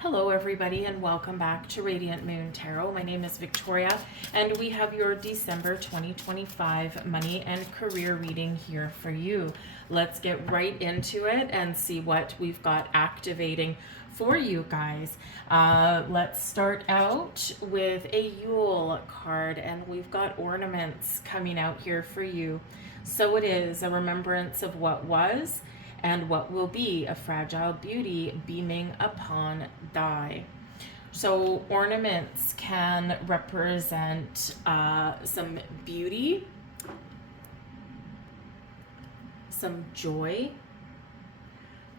Hello everybody and welcome back to Radiant Moon Tarot. My name is Victoria and we have your December 2025 money and career reading here for you. Let's get right into it and see what we've got activating for you guys. Let's start out with a Yule card, and we've got ornaments coming out here for you. So it is a remembrance of what was and what will be, a fragile beauty beaming upon thy. So ornaments can represent some beauty, some joy,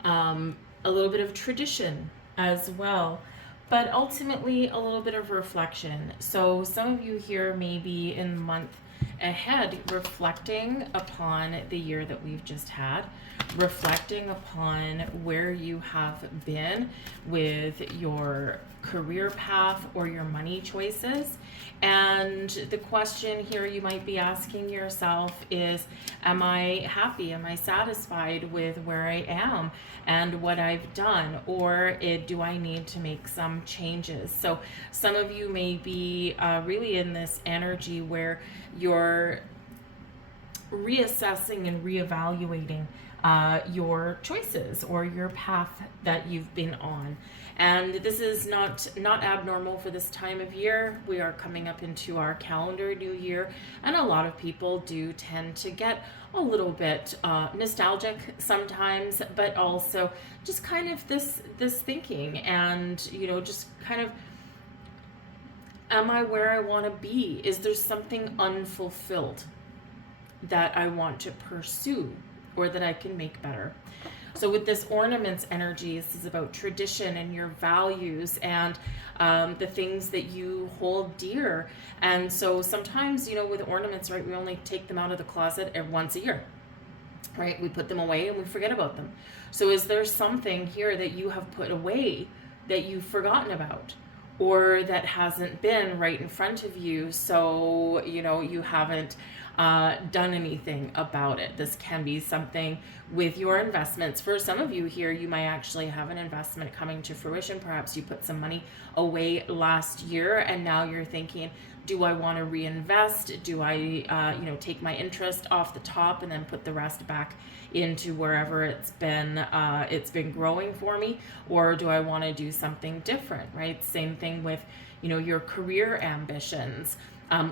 a little bit of tradition as well, but ultimately a little bit of reflection. So some of you here may be in the month ahead reflecting upon the year that we've just had, reflecting upon where you have been with your career path or your money choices. And the question here you might be asking yourself is, am I happy? Am I satisfied with where I am and what I've done? Or do I need to make some changes? So some of you may be really in this energy where you're reassessing and reevaluating your choices or your path that you've been on. And this is not abnormal for this time of year. We are coming up into our calendar new year, and a lot of people do tend to get a little bit nostalgic sometimes, but also just kind of this thinking and, just kind of, am I where I want to be? Is there something unfulfilled that I want to pursue or that I can make better? So with this ornaments energy, this is about tradition and your values and the things that you hold dear. And so sometimes, with ornaments, right, we only take them out of the closet once a year, right? We put them away and we forget about them. So is there something here that you have put away that you've forgotten about, or that hasn't been right in front of you, so you haven't done anything about it? This can be something with your investments. For some of you here, you might actually have an investment coming to fruition. Perhaps you put some money away last year and now you're thinking, do I want to reinvest? Do I take my interest off the top and then put the rest back into wherever it's been growing for me? Or do I want to do something different, right? Same thing with your career ambitions.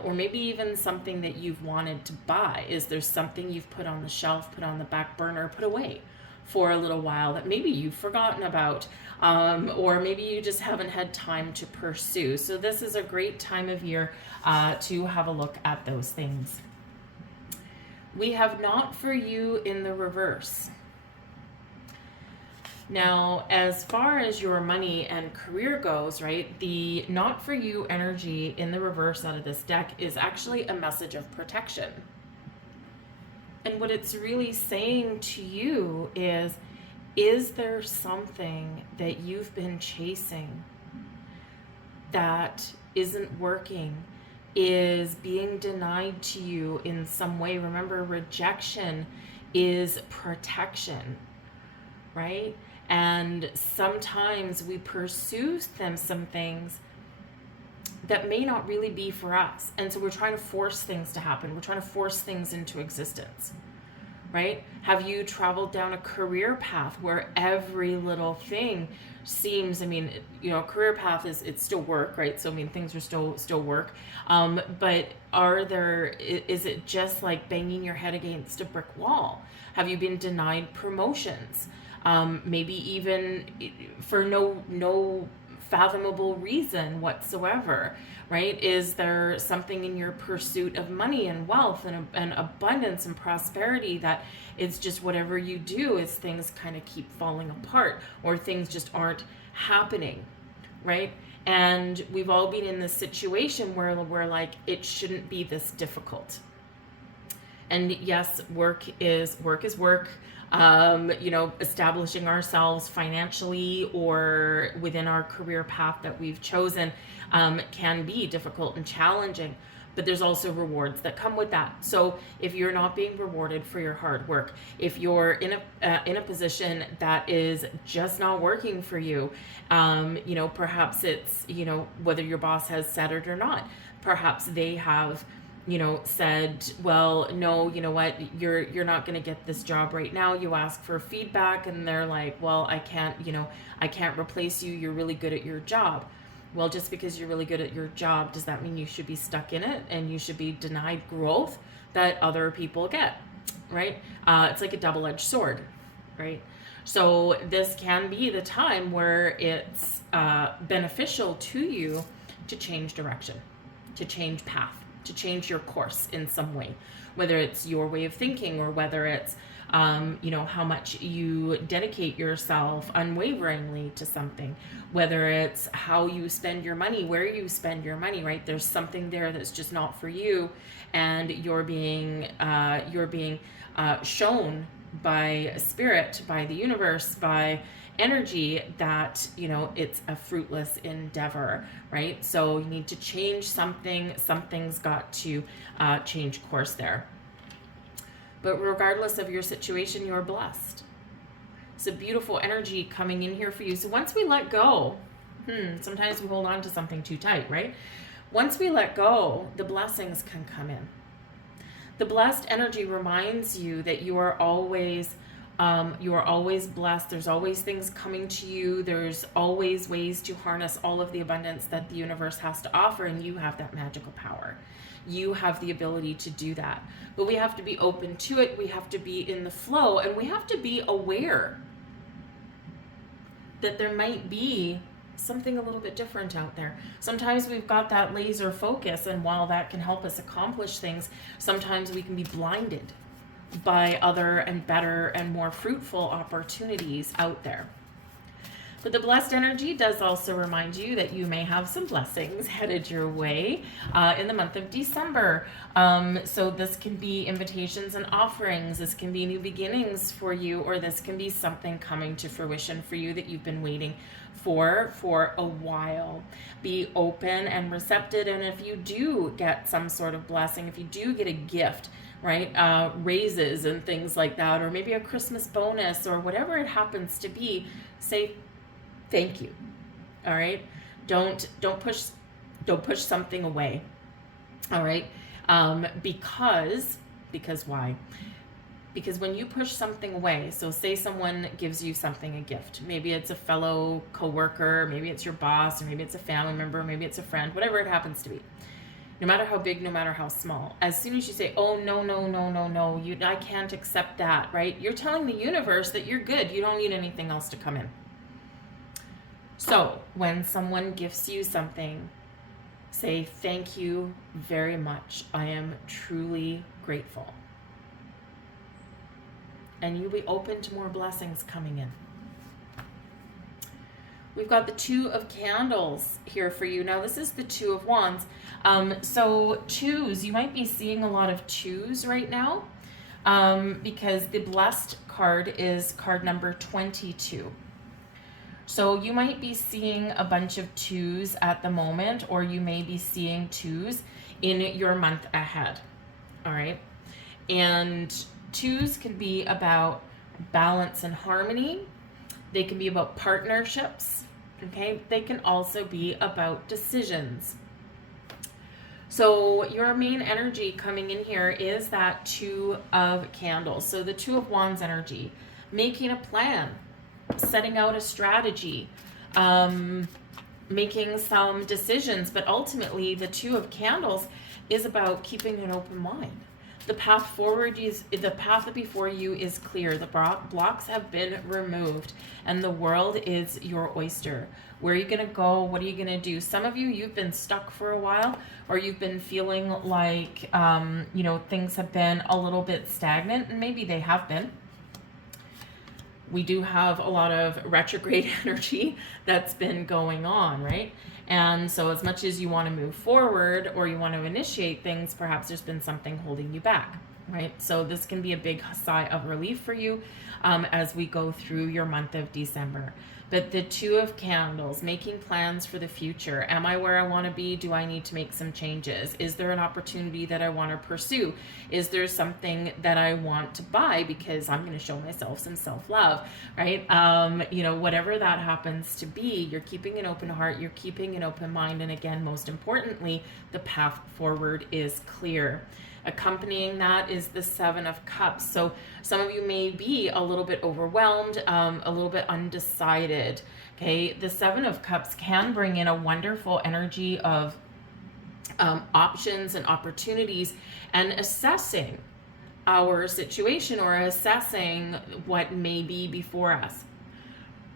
Or maybe even something that you've wanted to buy. Is there something you've put on the shelf, put on the back burner, put away for a little while that maybe you've forgotten about, or maybe you just haven't had time to pursue? So this is a great time of year to have a look at those things. We have not for you in the reverse. Now, as far as your money and career goes, right, the not for you energy in the reverse out of this deck is actually a message of protection. And what it's really saying to you is there something that you've been chasing that isn't working, is being denied to you in some way? Remember, rejection is protection, right? And sometimes we pursue some things that may not really be for us. And so we're trying to force things to happen. We're trying to force things into existence, right? Have you traveled down a career path where every little thing seems, career path it's still work, right? So, things are still work. But is it just like banging your head against a brick wall? Have you been denied promotions? Maybe even for no fathomable reason whatsoever, right? Is there something in your pursuit of money and wealth and abundance and prosperity that it's just whatever you do is things kind of keep falling apart, or things just aren't happening, right? And we've all been in this situation where we're like, it shouldn't be this difficult. And yes, work is work. Establishing ourselves financially or within our career path that we've chosen can be difficult and challenging. but there's also rewards that come with that. So if you're not being rewarded for your hard work, if you're in a position that is just not working for you, you know, perhaps it's, you know, whether your boss has said it or not, perhaps they have, you know, said, well, no, you know what, you're not going to get this job right now. You ask for feedback and they're like, well, I can't, you know, I can't replace you. You're really good at your job. Well, just because you're really good at your job, does that mean you should be stuck in it and you should be denied growth that other people get, right? It's like a double-edged sword, right? So this can be the time where it's beneficial to you to change direction, to change path, to change your course in some way, whether it's your way of thinking or whether it's, you know, how much you dedicate yourself unwaveringly to something, whether it's how you spend your money, where you spend your money, right? There's something there that's just not for you, and you're being shown by spirit, by the universe, by energy that, you know, it's a fruitless endeavor, right? So you need to change something. Something's got to change course there. But regardless of your situation, you're blessed. It's a beautiful energy coming in here for you. So once we let go, sometimes we hold on to something too tight, right? Once we let go, the blessings can come in. The blessed energy reminds you that you are always blessed. There's always things coming to you. There's always ways to harness all of the abundance that the universe has to offer, and you have that magical power. You have the ability to do that. But we have to be open to it. We have to be in the flow, and we have to be aware that there might be something a little bit different out there. Sometimes we've got that laser focus, and while that can help us accomplish things, sometimes we can be blinded by other and better and more fruitful opportunities out there. But the blessed energy does also remind you that you may have some blessings headed your way in the month of December. So this can be invitations and offerings. This can be new beginnings for you, or this can be something coming to fruition for you that you've been waiting for a while. Be open and receptive. And if you do get some sort of blessing, if you do get a gift, right, raises and things like that, or maybe a Christmas bonus or whatever it happens to be, say thank you. All right, don't push something away. All right, because why? Because when you push something away, so say someone gives you something, a gift, maybe it's a fellow coworker, maybe it's your boss, or maybe it's a family member, maybe it's a friend, whatever it happens to be. No matter how big, no matter how small, as soon as you say, oh, no, I can't accept that, right? You're telling the universe that you're good. You don't need anything else to come in. So when someone gifts you something, say, thank you very much. I am truly grateful. And you'll be open to more blessings coming in. We've got the Two of Candles here for you. Now, this is the Two of Wands. So twos, you might be seeing a lot of twos right now because the blessed card is card number 22. So you might be seeing a bunch of twos at the moment, or you may be seeing twos in your month ahead. All right. And twos can be about balance and harmony. They can be about partnerships. Okay. They can also be about decisions. So your main energy coming in here is that Two of Candles. So the Two of Wands energy, making a plan, setting out a strategy, making some decisions, but ultimately the Two of Candles is about keeping an open mind. The path forward is, the path before you is clear. The blocks have been removed and the world is your oyster. Where are you going to go? What are you going to do? Some of you, you've been stuck for a while, or you've been feeling like, things have been a little bit stagnant, and maybe they have been. We do have a lot of retrograde energy that's been going on, right? And so as much as you want to move forward or you want to initiate things, perhaps there's been something holding you back. right? So this can be a big sigh of relief for you as we go through your month of December. But the Two of Candles, making plans for the future. Am I where I want to be? Do I need to make some changes? Is there an opportunity that I want to pursue? Is there something that I want to buy because I'm going to show myself some self-love, right? You know, whatever that happens to be, you're keeping an open heart, you're keeping an open mind. And again, most importantly, the path forward is clear. Accompanying that is the Seven of Cups. So some of you may be a little bit overwhelmed, a little bit undecided. Okay, the Seven of Cups can bring in a wonderful energy of options and opportunities and assessing our situation or assessing what may be before us.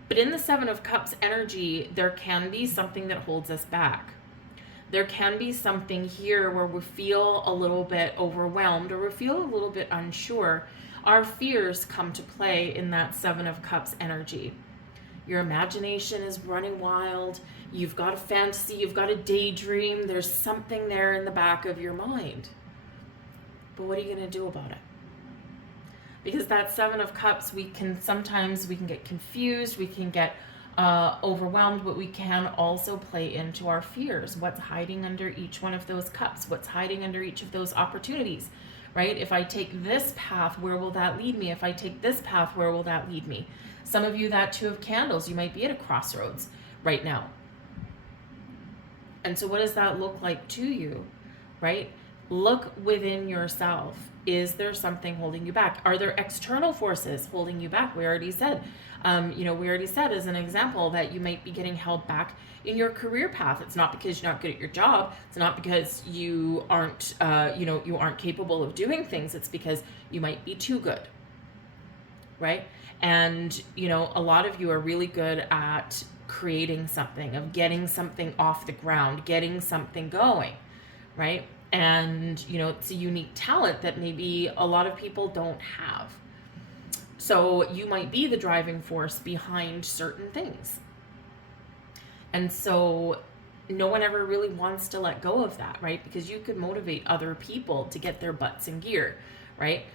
But in the Seven of Cups energy, there can be something that holds us back. There can be something here where we feel a little bit overwhelmed or we feel a little bit unsure. Our fears come to play in that Seven of Cups energy. Your imagination is running wild. You've got a fantasy, you've got a daydream. There's something there in the back of your mind. But what are you going to do about it? Because that Seven of Cups, sometimes we can get confused, we can get overwhelmed, but we can also play into our fears. What's hiding under each one of those cups? What's hiding under each of those opportunities, right? If I take this path, where will that lead me? If I take this path, where will that lead me? Some of you, that Two of Candles, you might be at a crossroads right now. And so what does that look like to you, right? Look within yourself. Is there something holding you back? Are there external forces holding you back? We already said, we already said as an example that you might be getting held back in your career path. It's not because you're not good at your job. It's not because you aren't, you aren't capable of doing things. It's because you might be too good, right? And, a lot of you are really good at creating something, of getting something off the ground, getting something going, right? And, it's a unique talent that maybe a lot of people don't have. So you might be the driving force behind certain things. And so no one ever really wants to let go of that, right? Because you could motivate other people to get their butts in gear, right?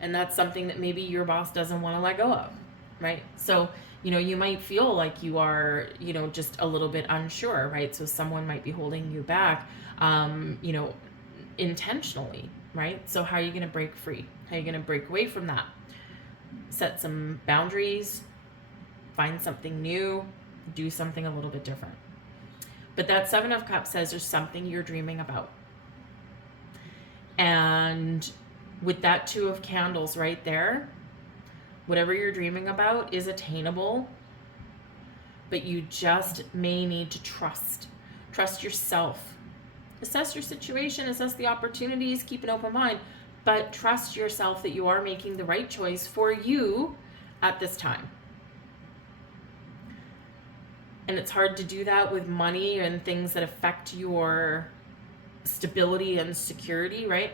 And that's something that maybe your boss doesn't want to let go of, right? So, you might feel like you are, just a little bit unsure, right? So someone might be holding you back, intentionally, right? So how are you going to break free? How are you going to break away from that? Set some boundaries, find something new, do something a little bit different. But that Seven of Cups says there's something you're dreaming about. And with that Two of Candles right there, whatever you're dreaming about is attainable, but you just may need to trust yourself. Assess your situation, assess the opportunities, keep an open mind, but trust yourself that you are making the right choice for you at this time. And it's hard to do that with money and things that affect your stability and security, right?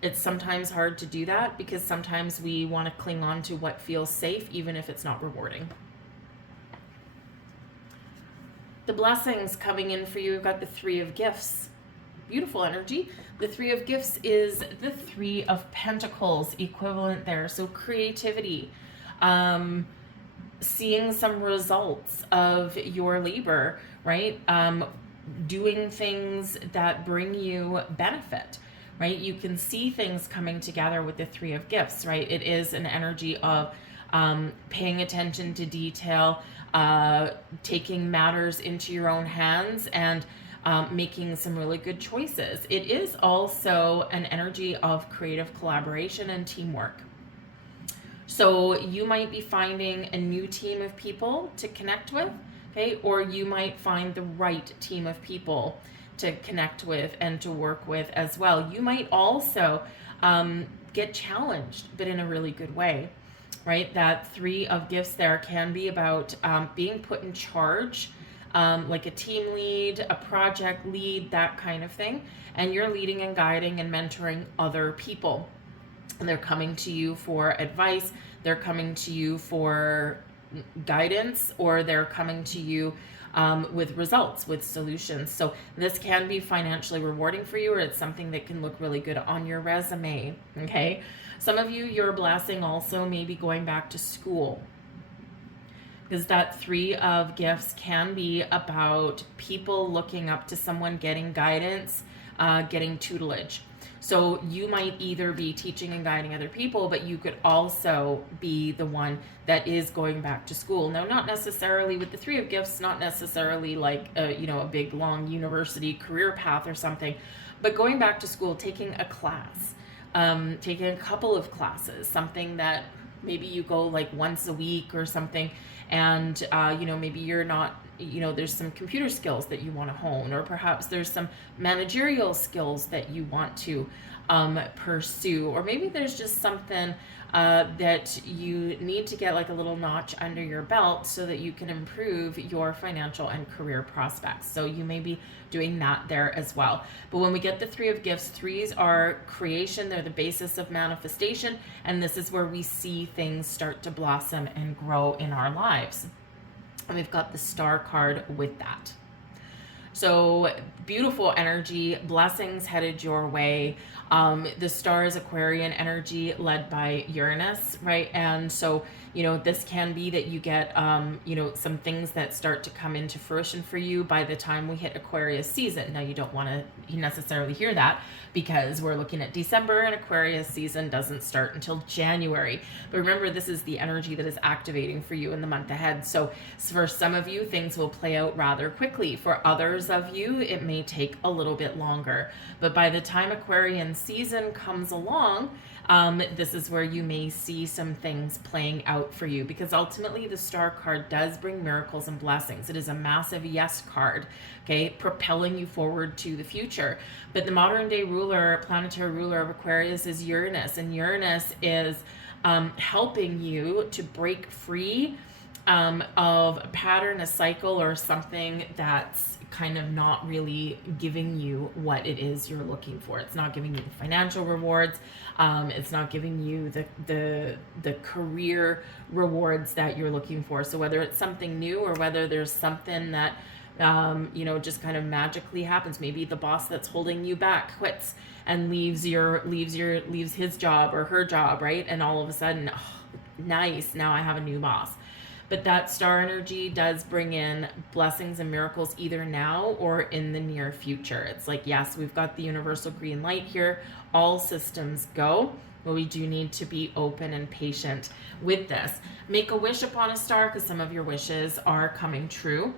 It's sometimes hard to do that because sometimes we want to cling on to what feels safe, even if it's not rewarding. The blessings coming in for you, we've got the Three of Gifts. Beautiful energy. The Three of Gifts is the Three of Pentacles equivalent there. So creativity, seeing some results of your labor, right? Doing things that bring you benefit, right? You can see things coming together with the Three of Gifts, right? It is an energy of paying attention to detail, taking matters into your own hands, and making some really good choices. It is also an energy of creative collaboration and teamwork. So you might be finding a new team of people to connect with, okay? Or you might find the right team of people to connect with and to work with as well. You might also get challenged, but in a really good way, right? That Three of Gifts there can be about being put in charge, like a team lead, a project lead, that kind of thing. And you're leading and guiding and mentoring other people. And they're coming to you for advice. They're coming to you for guidance, or they're coming to you with results, with solutions. So this can be financially rewarding for you, or it's something that can look really good on your resume. Okay. Some of you, your blessing also may be going back to school, because that 3 of gifts can be about people looking up to someone, getting guidance, getting tutelage. So you might either be teaching and guiding other people, but you could also be the one that is going back to school. Now, not necessarily with the 3 of gifts, not necessarily like a big long university career path or something, but going back to school, taking a class, taking a couple of classes, something that maybe you go like once a week or something, and maybe you're not, there's some computer skills that you want to hone, or perhaps there's some managerial skills that you want to pursue, or maybe there's just something that you need to get like a little notch under your belt so that you can improve your financial and career prospects. So you may be doing that there as well. But when we get the 3 of gifts, 3s are creation. They're the basis of manifestation. And this is where we see things start to blossom and grow in our lives. And we've got the Star card with that. So beautiful energy, blessings headed your way. The Star is Aquarian energy led by Uranus, right? And so, this can be that you get, some things that start to come into fruition for you by the time we hit Aquarius season. Now, you don't want to necessarily hear that, because we're looking at December and Aquarius season doesn't start until January. But remember, this is the energy that is activating for you in the month ahead. So for some of you, things will play out rather quickly. For others of you, it may take a little bit longer. But by the time Aquarian season comes along, this is where you may see some things playing out for you, because ultimately the Star card does bring miracles and blessings. It is a massive yes card, okay, propelling you forward to the future. But the modern day planetary ruler of Aquarius is Uranus, and Uranus is helping you to break free of a pattern, a cycle, or something that's kind of not really giving you what it is you're looking for. It's not giving you the financial rewards. It's not giving you the career rewards that you're looking for. So whether it's something new, or whether there's something that just kind of magically happens. Maybe the boss that's holding you back quits and leaves his job or her job, right? And all of a sudden, nice, now I have a new boss. But that Star energy does bring in blessings and miracles either now or in the near future. It's like, yes, we've got the universal green light here. All systems go. But we do need to be open and patient with this. Make a wish upon a star, because some of your wishes are coming true.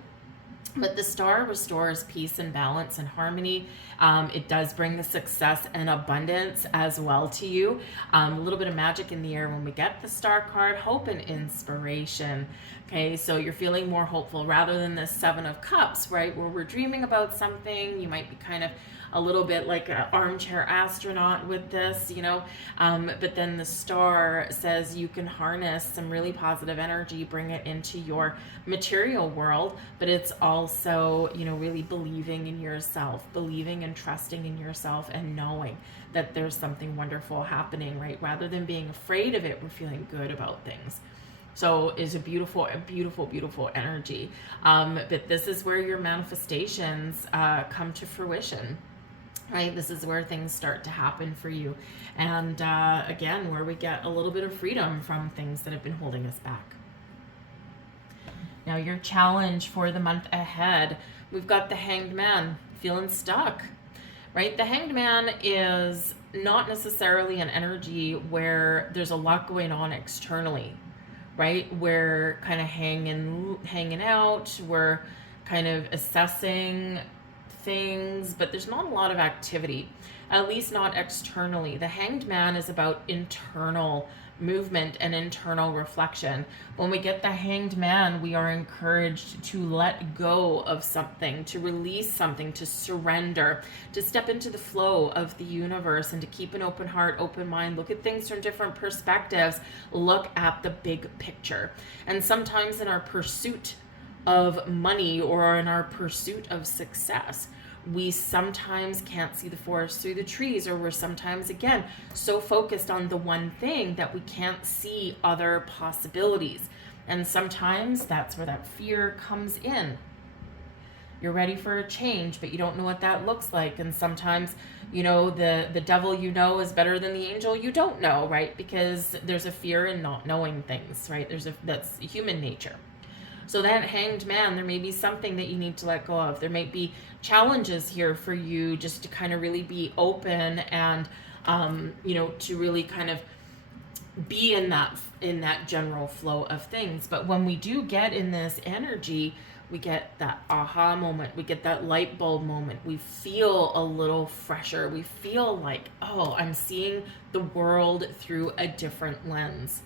But the Star restores peace and balance and harmony. It does bring the success and abundance as well to you. A little bit of magic in the air when we get the Star card, hope and inspiration. Okay, so you're feeling more hopeful rather than the 7 of Cups, right? Where we're dreaming about something. You might be kind of a little bit like an armchair astronaut with this, but then the Star says you can harness some really positive energy, bring it into your material world, but it's also, really believing in yourself, believing and trusting in yourself, and knowing that there's something wonderful happening, right? Rather than being afraid of it, we're feeling good about things. So it's a beautiful, beautiful energy. But this is where your manifestations come to fruition. Right, this is where things start to happen for you. And again, where we get a little bit of freedom from things that have been holding us back. Now, your challenge for the month ahead, we've got the Hanged Man, feeling stuck, right? The Hanged Man is not necessarily an energy where there's a lot going on externally, right? We're kind of hanging out, we're kind of assessing things, but there's not a lot of activity, at least not externally. The Hanged Man is about internal movement and internal reflection. When we get the Hanged Man, we are encouraged to let go of something, to release something, to surrender, to step into the flow of the universe, and to keep an open heart, open mind, look at things from different perspectives, look at the big picture. And sometimes in our pursuit of money, or in our pursuit of success, we sometimes can't see the forest through the trees, or we're sometimes, again, so focused on the one thing that we can't see other possibilities. And sometimes that's where that fear comes in. You're ready for a change, but you don't know what that looks like. And sometimes, you know, the devil you know is better than the angel you don't know, right? Because there's a fear in not knowing things, right? That's human nature. So that Hanged Man, there may be something that you need to let go of. There might be challenges here for you just to kind of really be open and, you know, to really kind of be in that general flow of things. But when we do get in this energy, we get that aha moment, we get that light bulb moment, we feel a little fresher, we feel like, oh, I'm seeing the world through a different lens.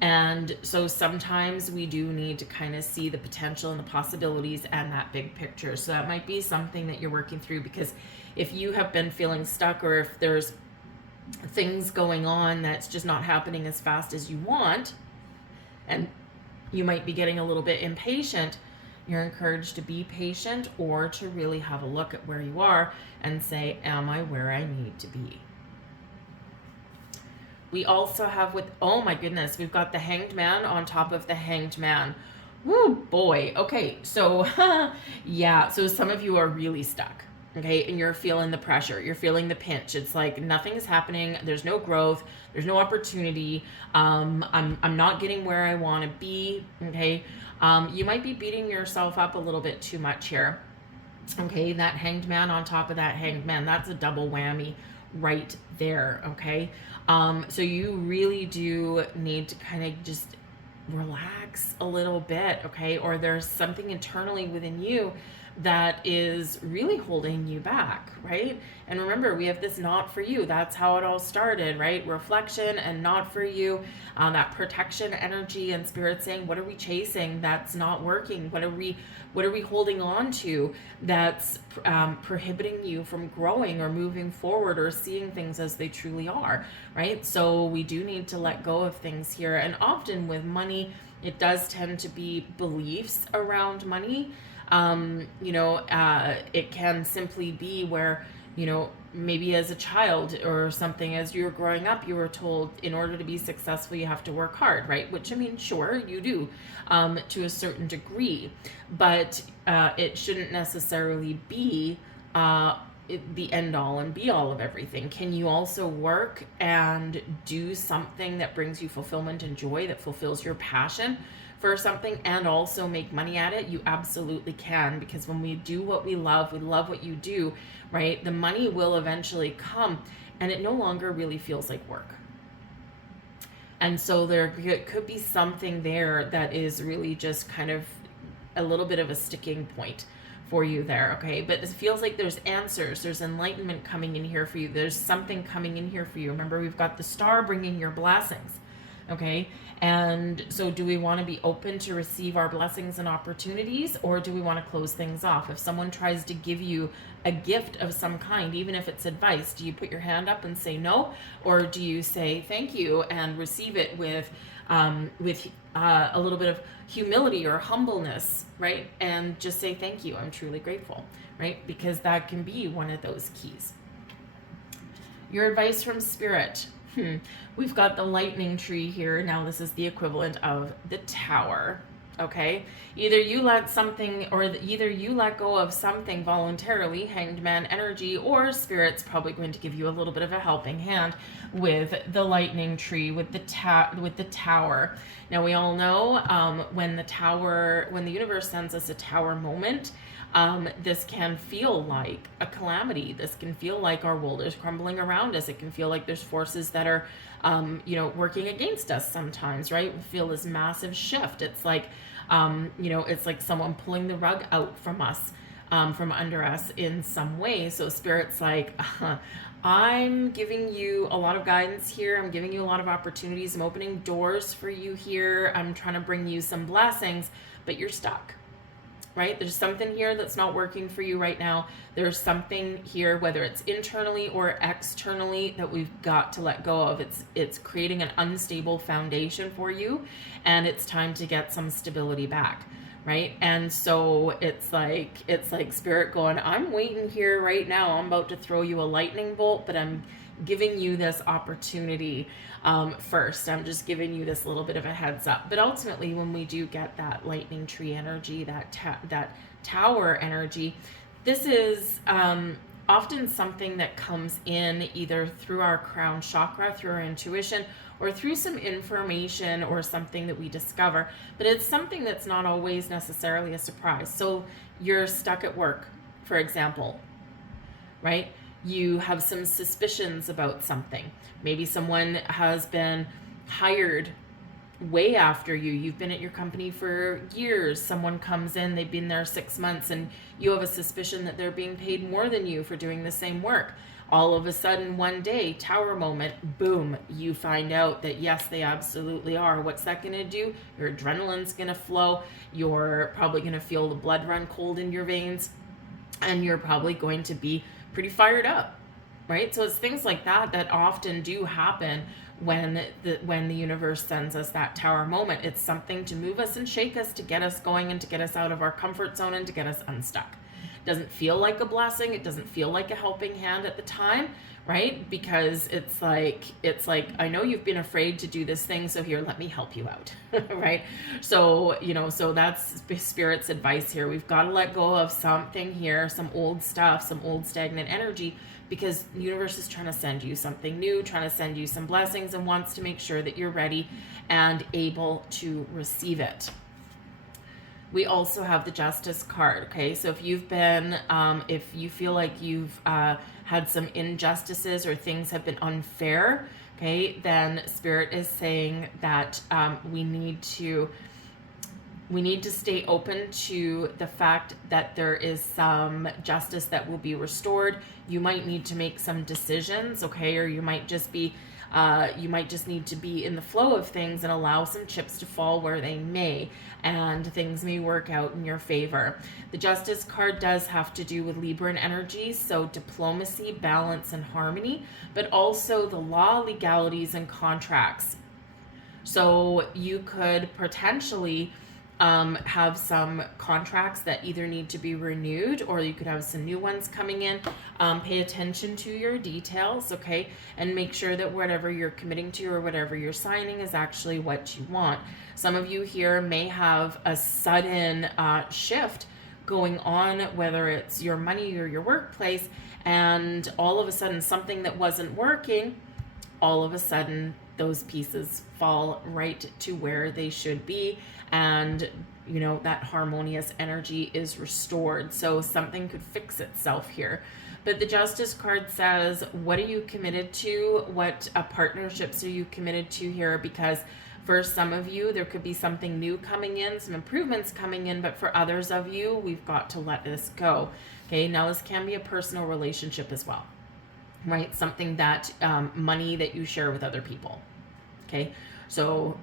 And so sometimes we do need to kind of see the potential and the possibilities and that big picture. So that might be something that you're working through, because if you have been feeling stuck, or if there's things going on that's just not happening as fast as you want, and you might be getting a little bit impatient, you're encouraged to be patient, or to really have a look at where you are and say, am I where I need to be? We also have oh my goodness, we've got the Hanged Man on top of the Hanged Man. Woo, boy. Okay, so yeah, so some of you are really stuck, okay, and you're feeling the pressure, you're feeling the pinch. It's like nothing is happening, there's no growth, there's no opportunity. I'm not getting where I want to be, okay. You might be beating yourself up a little bit too much here, okay. That Hanged Man on top of that Hanged Man, that's a double whammy right there, okay. So you really do need to kind of just relax a little bit, okay? Or there's something internally within you that is really holding you back, right? And remember, we have this not for you. That's how it all started, right? Reflection and not for you. That protection energy and spirit saying, what are we chasing that's not working? What are we holding on to that's prohibiting you from growing or moving forward or seeing things as they truly are, right? So we do need to let go of things here. And often with money, it does tend to be beliefs around money. It can simply be where, maybe as a child or something, as you were growing up, you were told in order to be successful, you have to work hard, right? Which, I mean, sure, you do, to a certain degree, but it shouldn't necessarily be the end all and be all of everything. Can you also work and do something that brings you fulfillment and joy, that fulfills your passion for something, and also make money at it? You absolutely can, because when we do what we love what you do, right? The money will eventually come, and it no longer really feels like work. And so there could be something there that is really just kind of a little bit of a sticking point for you there, okay? But it feels like there's answers, there's enlightenment coming in here for you, there's something coming in here for you. Remember, we've got the star bringing your blessings, okay? And so do we want to be open to receive our blessings and opportunities, or do we want to close things off? If someone tries to give you a gift of some kind, even if it's advice, do you put your hand up and say no, or do you say thank you and receive it with a little bit of humility or humbleness, right? And just say thank you, I'm truly grateful, right? Because that can be one of those keys. Your advice from spirit. We've got the lightning tree here. Now this is the equivalent of the tower, okay? Either you let go of something voluntarily, Hanged Man energy, or spirit's probably going to give you a little bit of a helping hand with the lightning tree, with the tower. Now we all know when the universe sends us a tower moment, this can feel like a calamity. This can feel like our world is crumbling around us. It can feel like there's forces that are, working against us sometimes, right? We feel this massive shift. It's like, it's like someone pulling the rug out from us, from under us in some way. So spirit's like, I'm giving you a lot of guidance here. I'm giving you a lot of opportunities. I'm opening doors for you here. I'm trying to bring you some blessings, but you're stuck. Right? There's something here that's not working for you right now. There's something here, whether it's internally or externally, that we've got to let go of. It's creating an unstable foundation for you, and it's time to get some stability back, right? And so it's like spirit going, I'm waiting here right now. I'm about to throw you a lightning bolt, but I'm giving you this opportunity first. I'm just giving you this little bit of a heads up. But ultimately, when we do get that lightning tree energy, that tower energy, this is often something that comes in either through our crown chakra, through our intuition, or through some information or something that we discover. But it's something that's not always necessarily a surprise. So you're stuck at work, for example, right? You have some suspicions about something. Maybe someone has been hired way after you. You've been at your company for years. Someone comes in, they've been there 6 months, and you have a suspicion that they're being paid more than you for doing the same work. All of a sudden, one day, tower moment, boom, you find out that yes, they absolutely are. What's that going to do? Your adrenaline's going to flow. You're probably going to feel the blood run cold in your veins, and you're probably going to be pretty fired up, right? So it's things like that that often do happen when the universe sends us that tower moment. It's something to move us and shake us, to get us going and to get us out of our comfort zone and to get us unstuck. It doesn't feel like a blessing. It doesn't feel like a helping hand at the time, right? Because it's like, I know you've been afraid to do this thing, so here, let me help you out, right? So, so that's Spirit's advice here. We've got to let go of something here, some old stuff, some old stagnant energy, because the universe is trying to send you something new, trying to send you some blessings, and wants to make sure that you're ready and able to receive it. We also have the Justice card, okay? So if you've been, if you feel like you've had some injustices or things have been unfair, okay, then Spirit is saying that we need to stay open to the fact that there is some justice that will be restored. You might need to make some decisions, okay, or you might just be you might just need to be in the flow of things and allow some chips to fall where they may, and things may work out in your favor. The Justice card does have to do with Libran energy, so diplomacy, balance, and harmony, but also the law, legalities, and contracts. So you could potentially have some contracts that either need to be renewed, or you could have some new ones coming in. Pay attention to your details, okay, and make sure that whatever you're committing to or whatever you're signing is actually what you want. Some of you here may have a sudden shift going on, whether it's your money or your workplace, and all of a sudden something that wasn't working, all of a sudden those pieces fall right to where they should be, and that harmonious energy is restored. So something could fix itself here. But the Justice card says, what are you committed to? What partnerships are you committed to here? Because for some of you, there could be something new coming in, some improvements coming in, but for others of you, we've got to let this go. Okay, now this can be a personal relationship as well, right? Something that, money that you share with other people. Okay, so,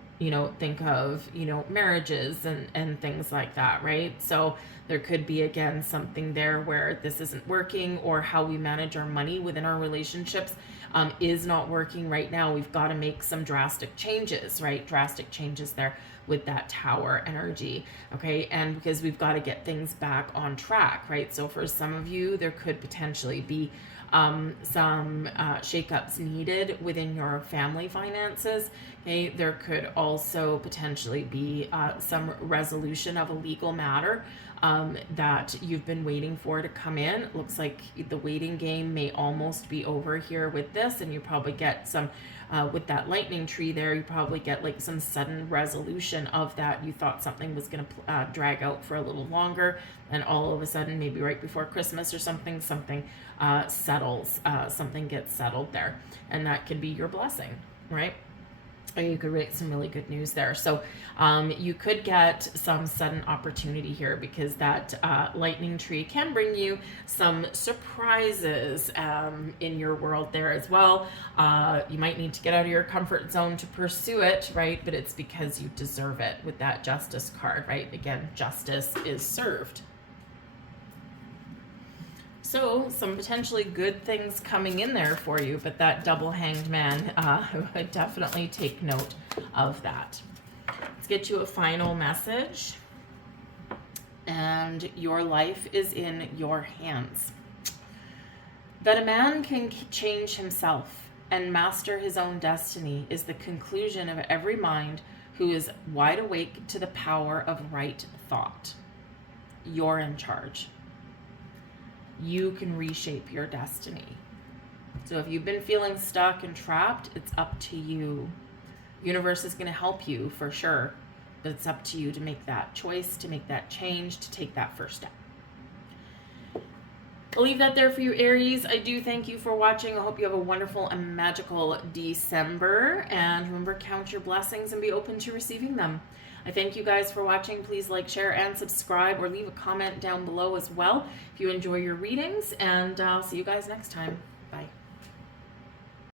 think of, marriages and things like that, right? So there could be, again, something there where this isn't working, or how we manage our money within our relationships is not working right now. We've got to make some drastic changes, right? Drastic changes there with that tower energy, okay? And because we've got to get things back on track, right? So for some of you, there could potentially be some shakeups needed within your family finances. Okay, there could also potentially be some resolution of a legal matter that you've been waiting for to come in. It looks like the waiting game may almost be over here with this, and you probably get some with that lightning tree there, you probably get like some sudden resolution of that. You thought something was going to drag out for a little longer, and all of a sudden, maybe right before Christmas or something settles, something gets settled there, and that could be your blessing, right? Or you could write some really good news there. So you could get some sudden opportunity here, because that lightning tree can bring you some surprises in your world there as well. You might need to get out of your comfort zone to pursue it, right? But it's because you deserve it with that Justice card, right? Again, justice is served. So some potentially good things coming in there for you, but that double hanged man, would definitely take note of that. Let's get you a final message. And your life is in your hands. That a man can change himself and master his own destiny is the conclusion of every mind who is wide awake to the power of right thought. You're in charge. You can reshape your destiny. So if you've been feeling stuck and trapped, it's up to you. Universe is going to help you for sure, but it's up to you to make that choice, to make that change, to take that first step. I'll leave that there for you, Aries. I do thank you for watching. I hope you have a wonderful and magical December. And remember, count your blessings and be open to receiving them. I thank you guys for watching. Please like, share, and subscribe, or leave a comment down below as well if you enjoy your readings. And I'll see you guys next time. Bye.